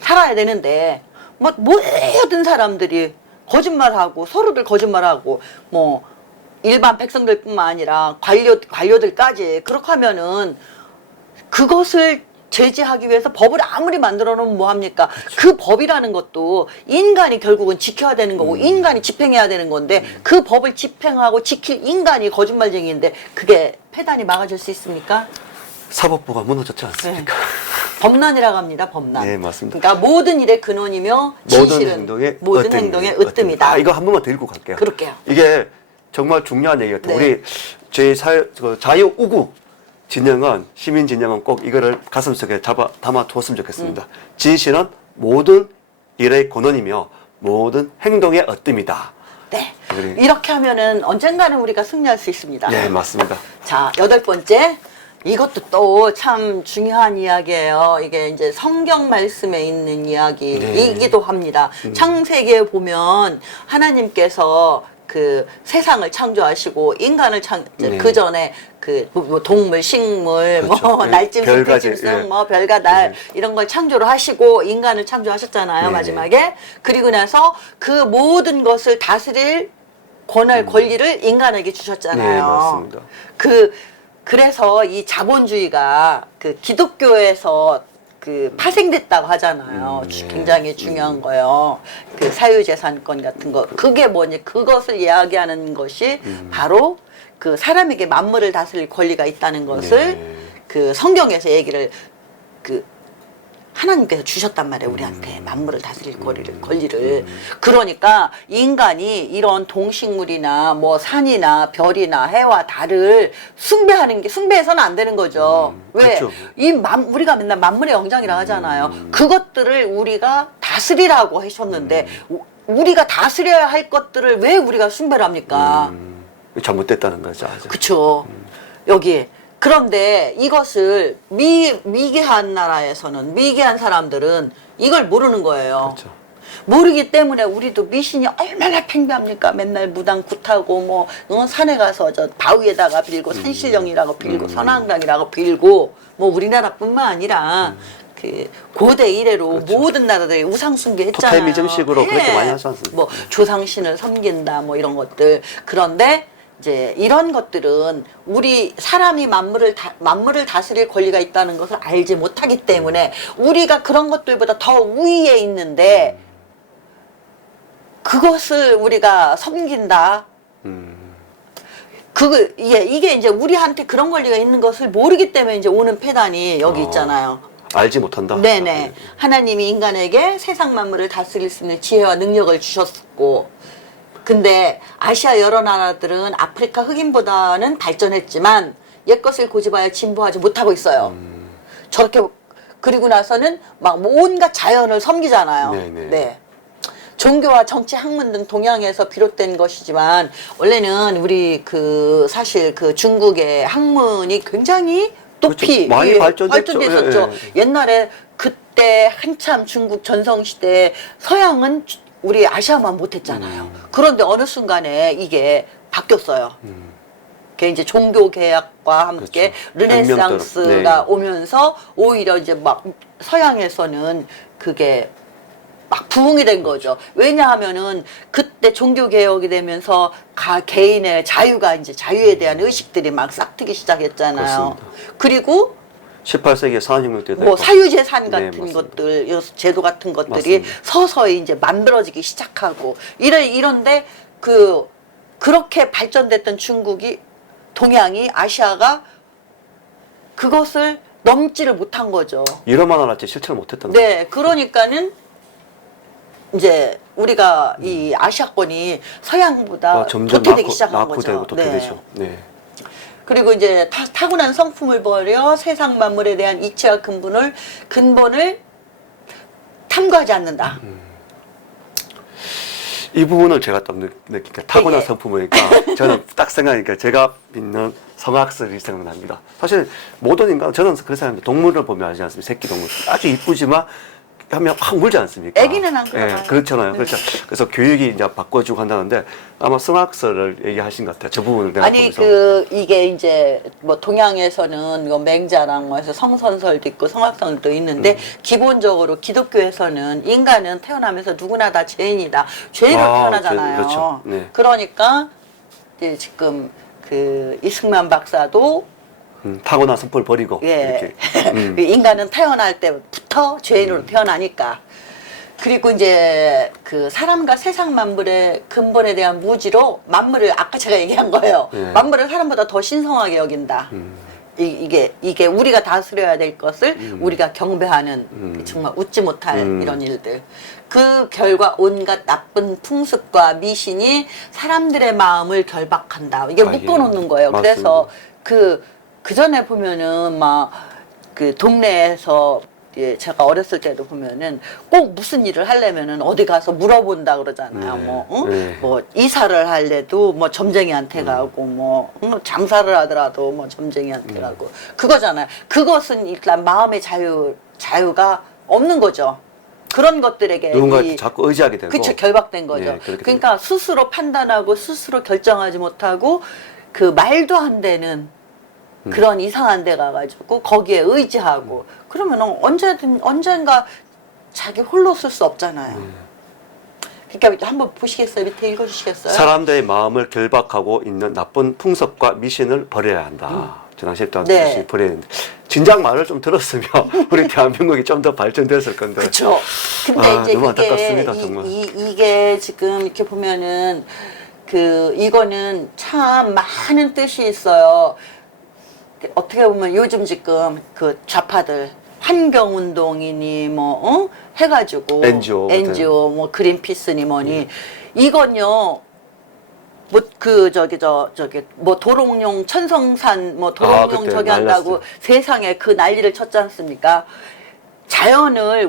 살아야 되는데 모든 사람들이 거짓말하고 서로들 거짓말하고 뭐 일반 백성들뿐만 아니라 관료들까지 그렇게 하면은 그것을 제지하기 위해서 법을 아무리 만들어 놓으면 뭐합니까? 그 법이라는 것도 인간이 결국은 지켜야 되는 거고 인간이 집행해야 되는 건데 그 법을 집행하고 지킬 인간이 거짓말쟁이인데 그게 폐단이 막아질 수 있습니까? 사법부가 무너졌지 않습니까? 법난이라고 합니다. 법난. 네, 맞습니다. 그러니까 모든 일의 근원이며 진실은 모든 행동의 으뜸이다. 이거 한 번만 더 읽고 갈게요. 그럴게요. 이게 정말 중요한 얘기 같아요. 네. 우리 저희 자유 우구 진영은 시민 진영은 꼭 이거를 가슴속에 담아 두었으면 좋겠습니다. 진실은 모든 일의 근원이며 모든 행동의 으뜸이다. 네. 그래. 이렇게 하면은 언젠가는 우리가 승리할 수 있습니다. 네, 맞습니다. 자, 8번째. 이것도 또 참 중요한 이야기예요. 이게 이제 성경 말씀에 있는 이야기이기도 합니다. 창세기에 보면 하나님께서 그 세상을 창조하시고 인간을 네. 그 전에 뭐 동물, 식물, 그렇죠. 뭐 예. 날짐승, 별가지, 새짐승, 예. 뭐 별과 달 네. 이런 걸 창조를 하시고 인간을 창조하셨잖아요. 네. 마지막에. 그리고 나서 그 모든 것을 다스릴 권리를 인간에게 주셨잖아요. 네, 맞습니다. 그래서 이 자본주의가 그 기독교에서 파생됐다고 하잖아요. 네. 굉장히 중요한 거예요. 그 사유재산권 같은 거. 그게 뭐니? 그것을 이야기하는 것이 바로 그 사람에게 만물을 다스릴 권리가 있다는 것을 네. 그 성경에서 얘기를 하나님께서 주셨단 말이에요. 우리한테 만물을 다스릴 권리를. 그러니까 인간이 이런 동식물이나 뭐 산이나 별이나 해와 달을 숭배해서는 안 되는 거죠. 왜? 그렇죠. 우리가 맨날 만물의 영장이라고 하잖아요. 그것들을 우리가 다스리라고 하셨는데 우리가 다스려야 할 것들을 왜 우리가 숭배를 합니까? 잘못됐다는 거죠. 아주. 그쵸. 여기. 그런데 이것을 미개한 나라에서는, 미개한 사람들은 이걸 모르는 거예요. 그렇죠. 모르기 때문에 우리도 미신이 얼마나 팽배합니까? 맨날 무당 굿하고 산에 가서 저 바위에다가 빌고 산신령이라고 빌고 선왕당이라고 빌고 뭐 우리나라뿐만 아니라 그 고대 이래로 그렇죠. 모든 나라들이 우상 숭배했잖아요. 토테미즘식으로 그렇게 많이 하지 않습니까? 뭐 조상신을 섬긴다 뭐 이런 것들. 그런데 이제 이런 것들은 우리 사람이 만물을 다스릴 권리가 있다는 것을 알지 못하기 때문에 우리가 그런 것들보다 더 우위에 있는데 그것을 우리가 섬긴다. 이게 이제 우리한테 그런 권리가 있는 것을 모르기 때문에 이제 오는 폐단이 여기 있잖아요. 알지 못한다. 네네. 하나님이 인간에게 세상 만물을 다스릴 수 있는 지혜와 능력을 주셨고, 근데 아시아 여러 나라들은 아프리카 흑인보다는 발전했지만 옛것을 고집하여 진보하지 못하고 있어요. 저렇게 그리고 나서는 막 온갖 자연을 섬기잖아요. 네네. 네. 종교와 정치, 학문 등 동양에서 비롯된 것이지만 원래는 우리 그 사실 그 중국의 학문이 굉장히 높이 그렇죠. 많이 발전됐죠. 발전됐었죠. 예. 옛날에 그때 한참 중국 전성시대 서양은 우리 아시아만 못했잖아요. 그런데 어느 순간에 이게 바뀌었어요. 그게 이제 종교 개혁과 함께 그렇죠. 르네상스가 네. 오면서 오히려 이제 막 서양에서는 그게 막 부흥이 된 거죠. 왜냐하면은 그때 종교 개혁이 되면서 개인의 자유가 이제 자유에 대한 의식들이 막 싹트기 시작했잖아요. 그렇습니다. 그리고 18세기에 산업혁명 때도 뭐 있고. 사유재산 네, 같은 맞습니다. 것들, 제도 같은 것들이 맞습니다. 서서히 이제 만들어지기 시작하고 이런데 그렇게 발전됐던 중국이 동양이 아시아가 그것을 넘지를 못한 거죠. 이러만 알았지 실천을 못했던 거죠. 네, 그러니까는 이제 우리가 이 아시아권이 서양보다 점점 도태되기 시작한 거죠. 낙후되고 도태되죠. 네. 그리고 이제 타고난 성품을 버려 세상 만물에 대한 이치와 근본을 탐구하지 않는다. 이 부분을 제가 딱 느끼니까 타고난 예. 성품이니까 저는 딱 생각하니까 제가 믿는 성악설이 생각납니다. 사실 모든 인간 저는 그런 생각합니다. 동물을 보면 알지 않습니까? 새끼 동물 아주 이쁘지만 하면 확 물지 않습니까? 애기는 안 그러나요? 예, 그렇잖아요. 네. 그렇죠. 그래서 교육이 이제 바꿔주고 한다는데 아마 성악설을 얘기하신 것 같아요. 저 부분을 내가 아니 보면서. 이게 이제 뭐 동양에서는 뭐 맹자랑 뭐 해서 성선설도 있고 성악설도 있는데 기본적으로 기독교에서는 인간은 태어나면서 누구나 다 죄인이다. 죄인으로 태어나잖아요. 그렇죠. 네. 그러니까 이제 지금 그 이승만 박사도 타고난 성품을 버리고 예. 이렇게. 인간은 태어날 때부터 죄인으로 태어나니까. 그리고 이제 그 사람과 세상 만물의 근본에 대한 무지로 만물을 아까 제가 얘기한 거예요. 예. 만물을 사람보다 더 신성하게 여긴다. 이게 우리가 다스려야 될 것을 우리가 경배하는 정말 웃지 못할 이런 일들. 그 결과 온갖 나쁜 풍습과 미신이 사람들의 마음을 결박한다. 이게 묶어놓는 거예요. 맞습니다. 그래서 그 전에 보면은 막 그 동네에서 예, 제가 어렸을 때도 보면은 꼭 무슨 일을 하려면은 어디 가서 물어본다 그러잖아요. 네. 뭐, 응? 네. 뭐 이사를 할래도 뭐 점쟁이한테 가고 뭐 장사를 하더라도 뭐 점쟁이한테 가고 그거잖아요. 그것은 일단 마음의 자유가 없는 거죠. 그런 것들에게 누군가한테 자꾸 의지하게 되고. 그쵸, 결박된 거죠. 네, 그렇게 그러니까 스스로 판단하고 스스로 결정하지 못하고 그 말도 안 되는 그런 이상한 데 가가지고 거기에 의지하고 그러면 언젠가 자기 홀로 쓸 수 없잖아요. 그러니까 한번 보시겠어요? 밑에 읽어주시겠어요? 사람들의 마음을 결박하고 있는 나쁜 풍습과 미신을 버려야 한다. 저 당시에 또 네. 버려야 되는데 진작 말을 좀 들었으면 우리 대한민국이 좀 더 발전됐을 건데. 그렇죠. 근데 이제 너무 이게 안타깝습니다, 정말. 이게 지금 이렇게 보면은 이거는 참 많은 뜻이 있어요. 어떻게 보면 요즘 지금 그 좌파들 환경운동이니 뭐 해가지고 NGO 뭐 그린피스니 뭐니 이건요 뭐 저기 뭐 도롱뇽 천성산 뭐 도롱뇽 그때 저기 한다고 난리났어요. 세상에 그 난리를 쳤지 않습니까? 자연을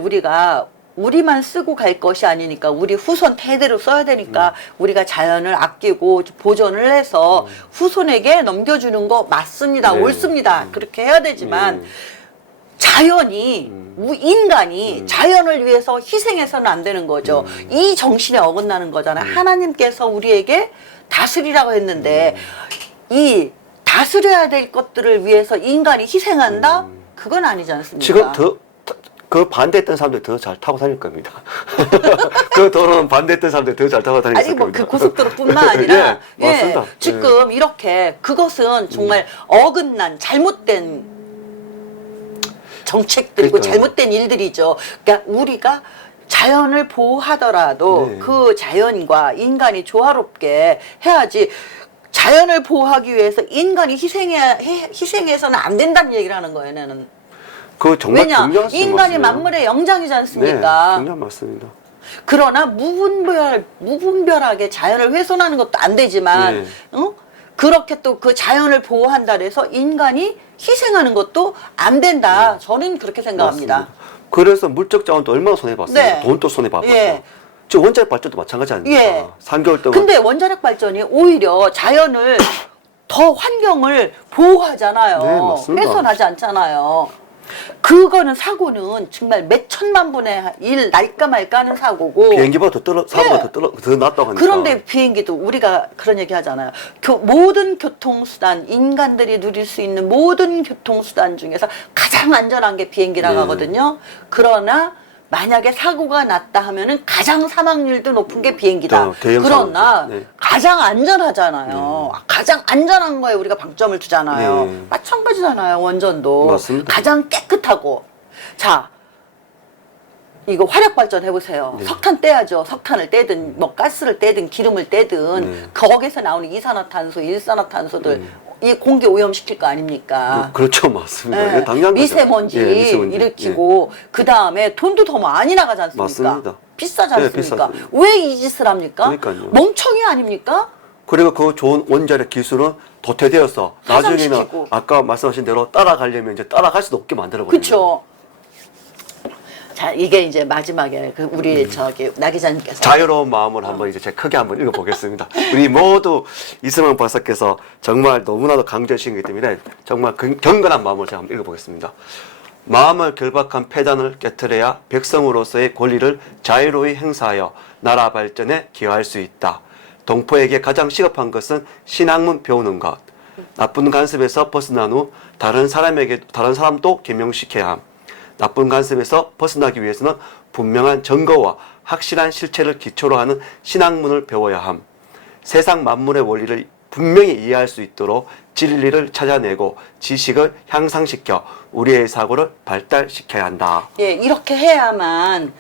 우리만 쓰고 갈 것이 아니니까 우리 후손 대대로 써야 되니까 우리가 자연을 아끼고 보존을 해서 후손에게 넘겨주는 거 맞습니다. 네. 옳습니다. 그렇게 해야 되지만 자연이 인간이 자연을 위해서 희생해서는 안 되는 거죠. 이 정신에 어긋나는 거잖아요. 하나님께서 우리에게 다스리라고 했는데 이 다스려야 될 것들을 위해서 인간이 희생한다? 그건 아니지 않습니까? 지금 그 반대했던 사람들이 더 잘 타고 다닐 겁니다. 그 도로는 반대했던 사람들이 더 잘 타고 다닐 아니 뭐 겁니다. 그 고속도로뿐만 아니라 예, 맞습니다. 지금 이렇게 그것은 정말 어긋난 잘못된 정책들이고 그러니까요. 잘못된 일들이죠. 그러니까 우리가 자연을 보호하더라도 네. 그 자연과 인간이 조화롭게 해야지. 자연을 보호하기 위해서 인간이 희생해서는 안 된다는 얘기를 하는 거예요. 나는. 그 정말 왜냐 중요한 인간이 말씀이에요. 만물의 영장이지 네, 않습니까? 중요한 맞습니다. 그러나 무분별하게 자연을 훼손하는 것도 안 되지만, 네. 그렇게 또 그 자연을 보호한다 해서 인간이 희생하는 것도 안 된다. 저는 그렇게 생각합니다. 맞습니다. 그래서 물적 자원도 얼마나 손해봤습니까? 네. 돈도 손해봤고. 예. 지금 원자력 발전도 마찬가지 아닙니까? 예. 3개월 동안. 근데 원자력 발전이 오히려 자연을 더 환경을 보호하잖아요. 네, 맞습니다. 훼손하지 않잖아요. 그거는 사고는 정말 몇 천만 분의 1 날까 말까 하는 사고고. 비행기보다 사고가 예. 더 낫다고 하니까. 그런데 비행기도 우리가 그런 얘기 하잖아요. 모든 교통수단, 인간들이 누릴 수 있는 모든 교통수단 중에서 가장 안전한 게 비행기라고 네. 하거든요. 그러나 만약에 사고가 났다 하면은 가장 사망률도 높은 게 비행기다. 대형 그러나 사고죠. 네. 가장 안전하잖아요. 가장 안전한 거에 우리가 방점을 두잖아요. 네. 마찬가지잖아요. 원전도. 맞습니다. 가장 깨끗하고. 자, 이거 화력 발전 해보세요. 네. 석탄 떼야죠. 석탄을 떼든 뭐 가스를 떼든 기름을 떼든 네. 거기서 나오는 이산화탄소, 일산화탄소들 이 공기 오염시킬 거 아닙니까? 그렇죠, 맞습니다. 예, 이거 당연한 거죠. 미세먼지, 예, 미세먼지. 일으키고 그 다음에 돈도 더 많이 나가지 않습니까? 맞습니다. 비싸지 네, 않습니까? 비싸죠. 왜 이 짓을 합니까? 그러니까요. 멍청이 아닙니까? 그리고 그 좋은 원자력 기술은 도태되어서 나중에는 사장시키고. 아까 말씀하신 대로 따라가려면 이제 따라갈 수도 없게 만들어버립니다. 그렇죠. 자, 이게 이제 마지막에 그 우리 저기 나 기자님께서 자유로운 마음을 한번 이제 제가 크게 한번 읽어보겠습니다. 우리 모두 이승만 박사께서 정말 너무나도 강조하신 것이기 때문에 정말 경건한 마음을 제가 한번 읽어보겠습니다. 마음을 결박한 폐단을 깨트려야 백성으로서의 권리를 자유로이 행사하여 나라 발전에 기여할 수 있다. 동포에게 가장 시급한 것은 신학문 배우는 것. 나쁜 간섭에서 벗어난 후 다른 사람도 개명시켜야 함. 나쁜 간섭에서 벗어나기 위해서는 분명한 증거와 확실한 실체를 기초로 하는 신학문을 배워야 함. 세상 만물의 원리를 분명히 이해할 수 있도록 진리를 찾아내고 지식을 향상시켜 우리의 사고를 발달시켜야 한다. 예, 이렇게 해야만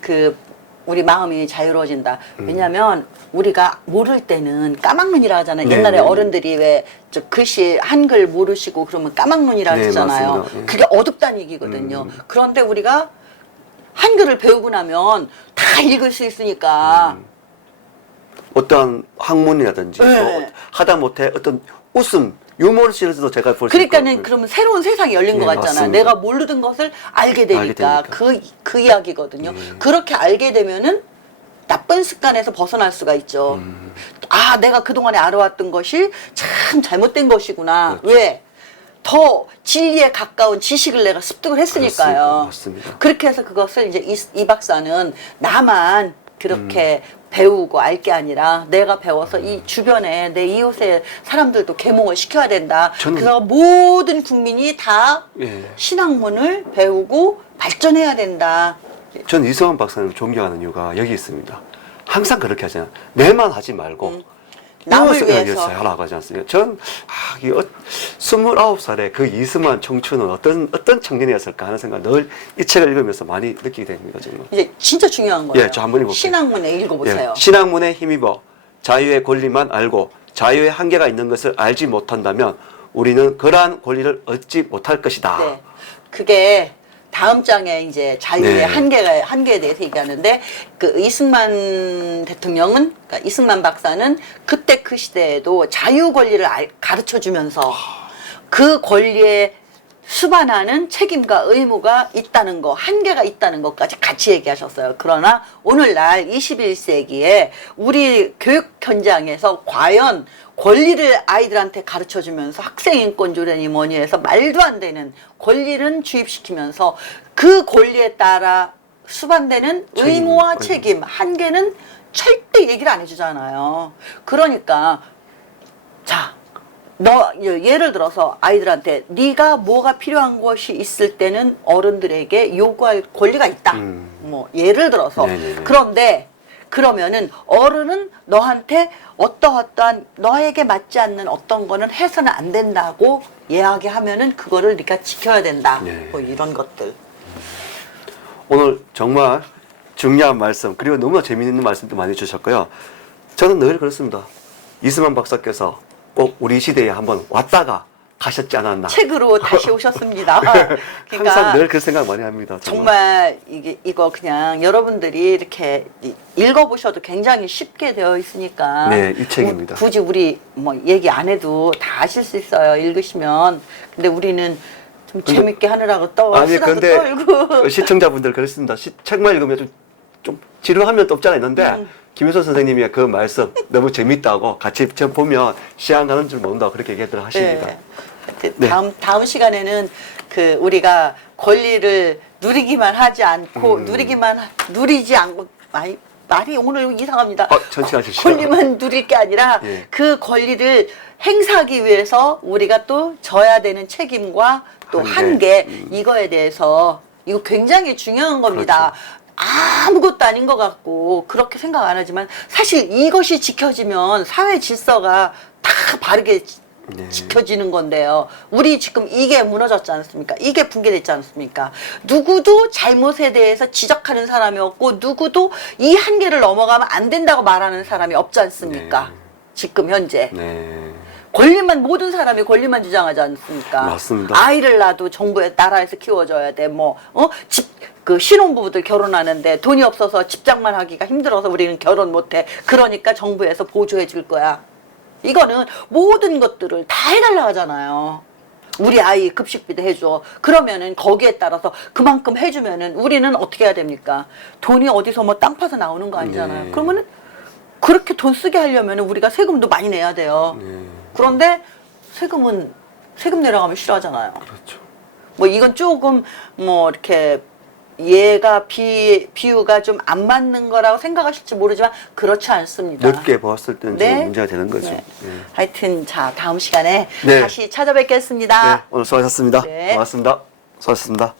그 우리 마음이 자유로워진다. 왜냐하면 우리가 모를 때는 까막눈이라 하잖아요. 네, 옛날에 네. 어른들이 왜 저 글씨 한글 모르시고 그러면 까막눈이라 네, 하잖아요. 맞습니다. 예. 그게 어둡다는 얘기거든요. 그런데 우리가 한글을 배우고 나면 다 읽을 수 있으니까 어떠한 학문이라든지 네. 또 하다못해 어떤 웃음, 유머를 실어도 제가 볼 수 그러니까는 있고. 그러면 새로운 세상이 열린 네, 것 같잖아. 맞습니다. 내가 모르던 것을 알게 되니까, 그 이야기거든요. 그렇게 알게 되면은 나쁜 습관에서 벗어날 수가 있죠. 아, 내가 그동안에 알아왔던 것이 참 잘못된 것이구나. 그렇죠. 왜? 더 진리에 가까운 지식을 내가 습득을 했으니까요. 맞습니다. 그렇게 해서 그것을 이제 이 박사는 나만 그렇게 배우고 알 게 아니라 내가 배워서 이 주변에 내 이웃의 사람들도 계몽을 시켜야 된다. 저는- 그래서 모든 국민이 다 예. 신학문을 배우고 발전해야 된다. 저는 이승만 박사님을 존경하는 이유가 여기 있습니다. 항상 그렇게 하잖아요. 내만 하지 말고 남을 이웃을 위해서. 하라고 하지 않습니까? 전 29살에 그 이승만 청춘은 어떤 청년이었을까 하는 생각 늘 이 책을 읽으면서 많이 느끼게 됩니다. 정말. 이제 진짜 중요한 거예요. 예, 저 한번 읽어볼게요. 신학문에 읽어보세요. 예, 신학문에 힘입어 자유의 권리만 알고 자유의 한계가 있는 것을 알지 못한다면 우리는 그러한 권리를 얻지 못할 것이다. 네. 그게 다음 장에 이제 자유의 네. 한계에 대해서 얘기하는데 그 이승만 대통령은 그러니까 이승만 박사는 그때 그 시대에도 자유 권리를 가르쳐 주면서 그 권리에 수반하는 책임과 의무가 있다는 거, 한계가 있다는 것까지 같이 얘기하셨어요. 그러나 오늘날 21세기에 우리 교육 현장에서 과연 권리를 아이들한테 가르쳐 주면서 학생인권조례니 뭐니 해서 말도 안 되는 권리는 주입시키면서 그 권리에 따라 수반되는 의무와 책임, 한계는 절대 얘기를 안 해주잖아요. 그러니까 자, 예를 들어서 아이들한테 네가 뭐가 필요한 것이 있을 때는 어른들에게 요구할 권리가 있다. 뭐 예를 들어서 네네네. 그런데 그러면은 어른은 너한테 어떠한 너에게 맞지 않는 어떤 거는 해서는 안 된다고 이야기하면은 그거를 네가 지켜야 된다. 네. 뭐 이런 것들. 오늘 정말 중요한 말씀 그리고 너무나 재미있는 말씀도 많이 주셨고요. 저는 늘 그렇습니다. 이승만 박사께서 꼭 우리 시대에 한번 왔다가 가셨지 않았나. 책으로 다시 오셨습니다. 항상 늘 그 생각 많이 합니다. 정말 이거 그냥 여러분들이 이렇게 읽어보셔도 굉장히 쉽게 되어 있으니까. 네, 유책입니다. 굳이 우리 뭐 얘기 안 해도 다 아실 수 있어요. 읽으시면. 근데 우리는 좀 재밌게 하느라고 아니 수다도 근데 떨고. 시청자분들 그렇습니다. 책만 읽으면 좀 지루하면 또 없잖아 있는데 김효선 선생님이 그 말씀 너무 재밌다고 같이 보면 시간 가는 줄 모른다고 그렇게 얘기들 하십니다. 네. 네. 다음 시간에는 그 우리가 권리를 누리기만 하지 않고 누리지 않고 말이 오늘 이상합니다. 천천히 하십시오. 권리만 누릴 게 아니라 예. 그 권리를 행사하기 위해서 우리가 또 져야 되는 책임과 또 한계 이거에 대해서 이거 굉장히 중요한 겁니다. 그렇죠. 아무것도 아닌 것 같고 그렇게 생각 안 하지만 사실 이것이 지켜지면 사회 질서가 다 바르게 네. 지켜지는 건데요. 우리 지금 이게 무너졌지 않습니까? 이게 붕괴됐지 않습니까? 누구도 잘못에 대해서 지적하는 사람이 없고 누구도 이 한계를 넘어가면 안 된다고 말하는 사람이 없지 않습니까? 네. 지금 현재. 네. 권리만 모든 사람이 권리만 주장하지 않습니까? 맞습니다. 아이를 낳아도 정부의 나라에서 키워줘야 돼. 그 신혼부부들 결혼하는데 돈이 없어서 집장만 하기가 힘들어서 우리는 결혼 못해. 그러니까 정부에서 보조해 줄 거야. 이거는 모든 것들을 다 해달라 하잖아요. 우리 아이 급식비도 해줘. 그러면은 거기에 따라서 그만큼 해주면은 우리는 어떻게 해야 됩니까? 돈이 어디서 뭐 땅 파서 나오는 거 아니잖아요. 네. 그러면은 그렇게 돈 쓰게 하려면 우리가 세금도 많이 내야 돼요. 그런데 세금 내려가면 싫어하잖아요. 그렇죠. 뭐 이건 조금 뭐 이렇게 얘가 비유가 좀 안 맞는 거라고 생각하실지 모르지만 그렇지 않습니다. 넓게 보았을 때는 네. 좀 문제가 되는 거죠. 네. 네. 하여튼 자 다음 시간에 네. 다시 찾아뵙겠습니다. 네, 오늘 수고하셨습니다. 네. 고맙습니다. 수고하셨습니다.